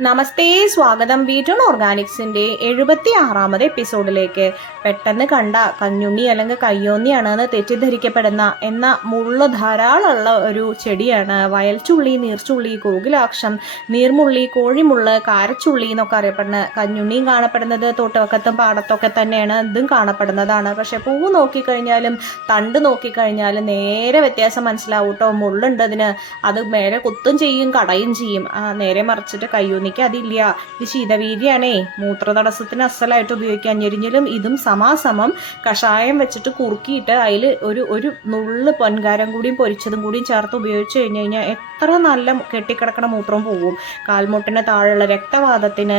നമസ്തേ സ്വാഗതം വീട്ടൺ ഓർഗാനിക്സിന്റെ എഴുപത്തി ആറാമത് എപ്പിസോഡിലേക്ക്. പെട്ടെന്ന് കണ്ട കഞ്ഞുണ്ണി അല്ലെങ്കിൽ കയ്യോന്നിയാണെന്ന് തെറ്റിദ്ധരിക്കപ്പെടുന്ന എന്ന മുള്ള ധാരാളമുള്ള ഒരു ചെടിയാണ് വയൽച്ചുള്ളി നീർച്ചുള്ളി കോകിലാക്ഷം നീർമുള്ളി കോഴിമുള്ള് കാരച്ചുള്ളി എന്നൊക്കെ അറിയപ്പെടുന്ന കഞ്ഞുണ്ണിയും കാണപ്പെടുന്നത്. തോട്ടവക്കത്തും പാടത്തൊക്കെ തന്നെയാണ് ഇതും കാണപ്പെടുന്നതാണ്. പക്ഷെ പൂവ് നോക്കിക്കഴിഞ്ഞാലും തണ്ട് നോക്കിക്കഴിഞ്ഞാലും നേരെ വ്യത്യാസം മനസ്സിലാവും. കേട്ടോ മുള്ളുണ്ട് അതിന്. അത് മേലെ കുത്തും ചെയ്യും കടയും ചെയ്യും. നേരെ മറിച്ചിട്ട് കയ്യൂന്നിക്ക് അതില്ല ഇത് ശീതവീര്യാണേ മൂത്ര തടസ്സത്തിന് അസലായിട്ട് ഉപയോഗിക്കാൻ ഞെരിഞ്ഞിലും ഇതും സമാസമം കഷായം വെച്ചിട്ട് കുറുക്കിയിട്ട് അതിൽ ഒരു ഒരു നുള്ള് പൊൻകാരം കൂടിയും പൊരിച്ചതും കൂടിയും ചേർത്ത് ഉപയോഗിച്ച് കഴിഞ്ഞ് കഴിഞ്ഞാൽ എത്ര നല്ല കെട്ടിക്കിടക്കണ മൂത്രം പോവും. കാൽമുട്ടിന് താഴെയുള്ള രക്തവാദത്തിന്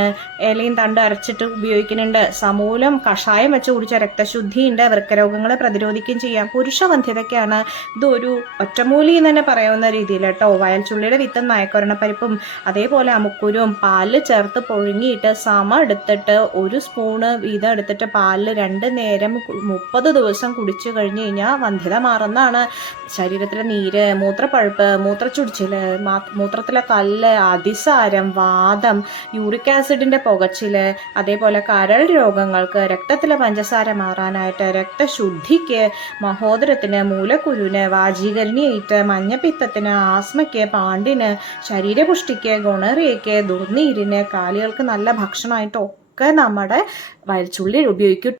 ഇലയും തണ്ട് അരച്ചിട്ട് ഉപയോഗിക്കുന്നുണ്ട്. സമൂലം കഷായം വെച്ച് കുടിച്ച രക്തശുദ്ധിയുണ്ട് വൃക്കരോഗങ്ങളെ പ്രതിരോധിക്കുകയും ചെയ്യാം. പുരുഷവന്ധ്യതയ്ക്കാണ് ഇതൊരു ഒറ്റമൂലി എന്ന് തന്നെ പറയാവുന്ന രീതിയിൽ കേട്ടോ. വയൽച്ചുള്ളിയുടെ വിത്തും നായക്കൊരണപ്പരിപ്പും അതേപോലെ അമുക്കുരും പാലിൽ ചേർത്ത് പുഴുങ്ങിയിട്ട് സമ എടുത്തിട്ട് ഒരു സ്പൂണ് വീതം എടുത്തിട്ട് പാലിൽ രണ്ട് നേരം മുപ്പത് ദിവസം കുടിച്ചു കഴിഞ്ഞ് കഴിഞ്ഞാൽ വന്ധ്യത മാറുന്നതാണ്. ശരീരത്തിലെ നീര് മൂത്രപ്പഴുപ്പ് മൂത്രച്ചുടിച്ചിൽ മാ- മൂത്രത്തിലെ കല്ല് അതിസാരം വാദം യൂറിക് ആസിഡിന്റെ പുകച്ചിൽ അതേപോലെ കരൾ രോഗങ്ങൾക്ക് രക്തത്തിലെ പഞ്ചസാര മാറാനായിട്ട് രക്തശുദ്ധിക്ക് മഹോദരത്തിന് മൂലക്കുരുവിന് വാജീകരണിയേറ്റ് മഞ്ഞപ്പിത്തത്തിന് ആസ്മയ്ക്ക് പാണ്ടിന് ശരീരപുഷ്ടിക്ക് ഗുണറിയയ്ക്ക് ദുർനീരിന് കാലികൾക്ക് നല്ല ഭക്ഷണമായിട്ടൊക്കെ നമ്മുടെ വയൽച്ചുള്ളി ഉപയോഗിക്കും.